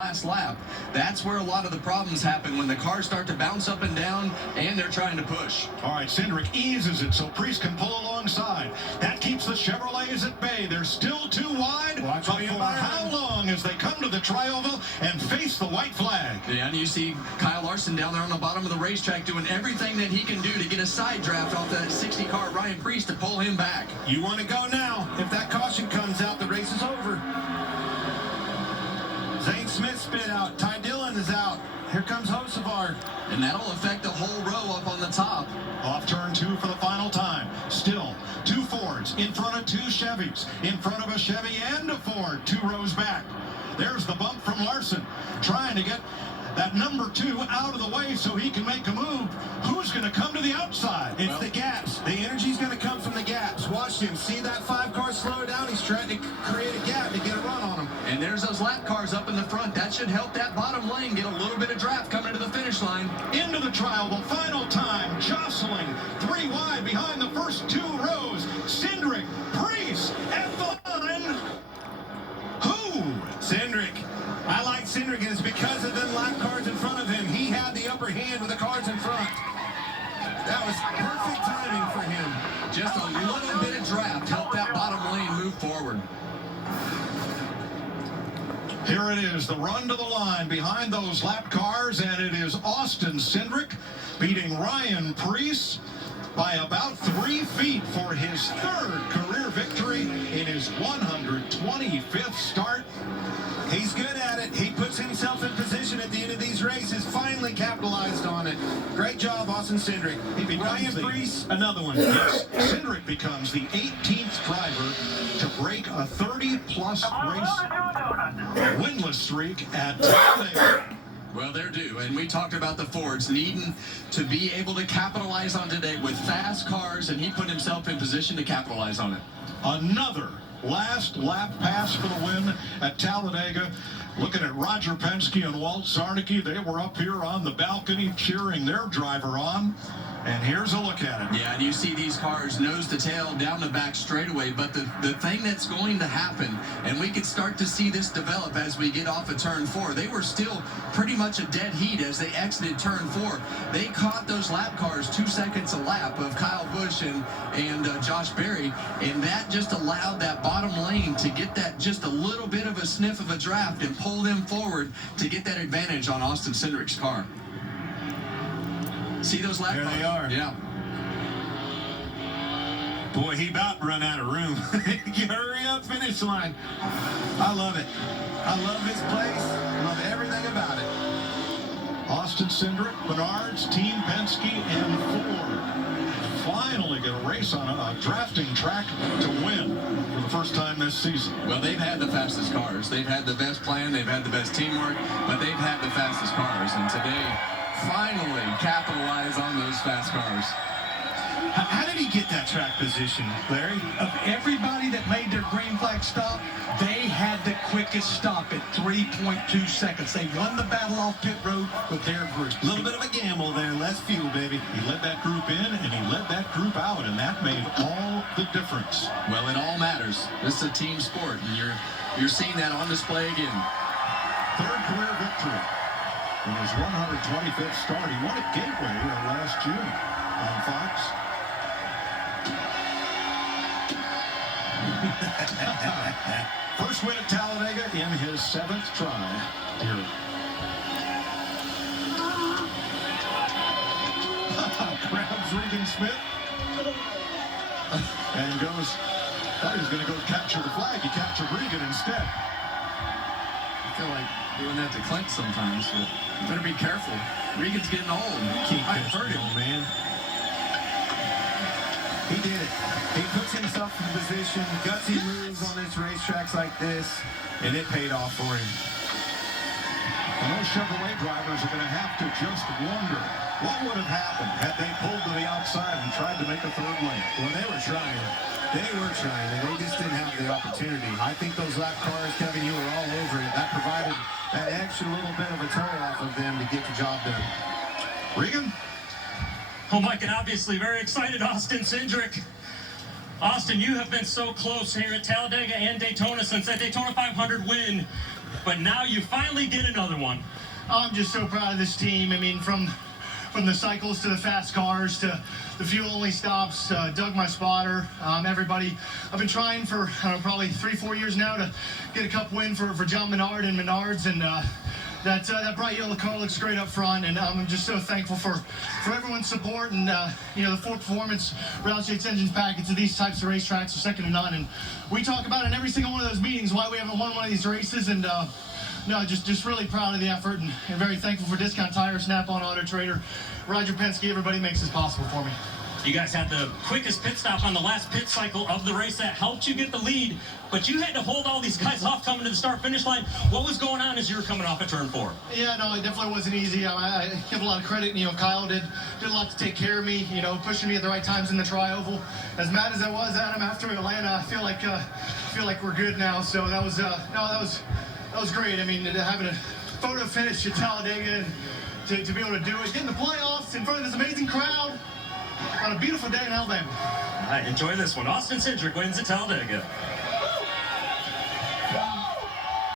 last lap. That's where a lot of the problems happen, when the cars start to bounce up and down and they're trying to push. All right, Cindric eases it so Priest can pull alongside. That keeps the Chevrolets at bay. They're still too wide, but for how long as they come to the trioval and face the white flag? Yeah, and you see Kyle Larson down there on the bottom of the racetrack doing everything that he can do to get a side draft off that 60 car Ryan Priest to pull him back. You want to go now. If that caution comes out, the race is over. Zane Smith spit out. Ty Dillon is out. Here comes Hocevar. And that'll affect the whole row up on the top. Off turn 2 for the final time. Still 2 Fords in front of 2 Chevys. In front of a Chevy and a Ford 2 rows back. There's the bump from Larson, trying to get that number 2 out of the way so he can make a move. Who's going to come to the outside? It's the gaps. The energy's going to come from the gaps. Watch him. See that 5 car slow down? He's trying to create a gap to get a run on him. And there's those lap cars up in the front. That should help that bottom lane get a little bit of draft coming to the finish line. Into the trial, the final time, jostling 3 wide behind the first 2 rows. Cindric, Priest, at the line. Who? Cindric. I like Cindric, and it's because of them lap cars in front of him. He had the upper hand with the cars in front. That was perfect timing for him. Just a little bit of draft helped that bottom lane move forward. Here it is, the run to the line behind those lap cars, and it is Austin Cindric beating Ryan Priest by about 3 feet for his 3rd career victory in his 125th start. He's good at it. He puts himself in position at the end of these races, finally capitalized on it. Great job, Austin Cindric. Ryan Priest, another one. Yes, Cindric becomes the 18th driver to break a 30-plus race winless streak at Talladega. Well, they're due, and we talked about the Fords needing to be able to capitalize on today with fast cars, and he put himself in position to capitalize on it. Another last lap pass for the win at Talladega. Looking at Roger Penske and Walt Zarnicki, they were up here on the balcony cheering their driver on. And here's a look at it. Yeah, and you see these cars nose to tail down the back straightaway. But the thing that's going to happen, and we could start to see this develop as we get off of turn 4. They were still pretty much a dead heat as they exited turn 4. They caught those lap cars 2 seconds a lap of Kyle Busch and Josh Berry, and that just allowed that bottom lane to get that just a little bit of a sniff of a draft and pull them forward to get that advantage on Austin Cindric's car. See those lap cars? There they are. Yeah. Boy, he about run out of room. Hurry up, finish line. I love it. I love his place. I love everything about it. Austin Cindric, Menards, Team Penske, and Ford finally get a race on a drafting track to win for the first time this season. Well, they've had the fastest cars. They've had the best plan. They've had the best teamwork, but they've had the fastest cars. And today, finally capitalize on those fast cars. How did he get that track position, Larry? Of everybody that made their green flag stop, they had the quickest stop at 3.2 seconds. They won the battle off pit road with their group. A little bit of a gamble there, less fuel, baby. He led that group in and he led that group out, and that made all the difference. Well, it all matters. This is a team sport, and you're seeing that on display again. 3rd career victory in his 125th start. He won at Gateway last June on Fox. First win at Talladega in his 7th try here. Grabs Regan Smith and goes, thought he was going to go capture the flag. He captured Regan instead. I feel like doing that to Clint sometimes, but you better be careful. Regan's getting old. I've heard it, man. He did it. He puts himself in position, gutsy moves on these racetracks like this, and it paid off for him. And those Chevrolet drivers are going to have to just wonder what would have happened had they pulled to the outside and tried to make a 3rd lane. Well, they were trying. They were trying, and they just didn't have the opportunity. I think those lap cars, Kevin, you were all over it. That provided that extra little bit of a toe off of them to get the job done. Regan? Oh, Mike, and obviously very excited, Austin Cindric. Austin, you have been so close here at Talladega and Daytona since that Daytona 500 win but now you finally get another one. I'm just so proud of this team. I mean, from the cycles to the fast cars to the fuel-only stops, Doug, my spotter, everybody. I've been trying for probably 3-4 years now to get a cup win for John Menard and Menards, and that bright yellow car looks great up front, and I'm just so thankful for everyone's support, and the Ford Performance Roush Yates Engines package to these types of racetracks are second to none, and we talk about in every single one of those meetings why we haven't won one of these races, and no, just really proud of the effort, and very thankful for Discount Tire, Snap-on Auto Trader, Roger Penske, everybody makes this possible for me. You guys had the quickest pit stop on the last pit cycle of the race. That helped you get the lead, but you had to hold all these guys off coming to the start-finish line. What was going on as you were coming off at turn 4? Yeah, no, it definitely wasn't easy. I give a lot of credit. Kyle did a lot to take care of me, pushing me at the right times in the tri-oval. As mad as I was at him after Atlanta, I feel like we're good now. So that was great. I mean, having a photo finish at Talladega and to be able to do it, getting the playoffs in front of this amazing crowd on a beautiful day in Alabama. All right, enjoy this one. Austin Cindric wins at Talladega.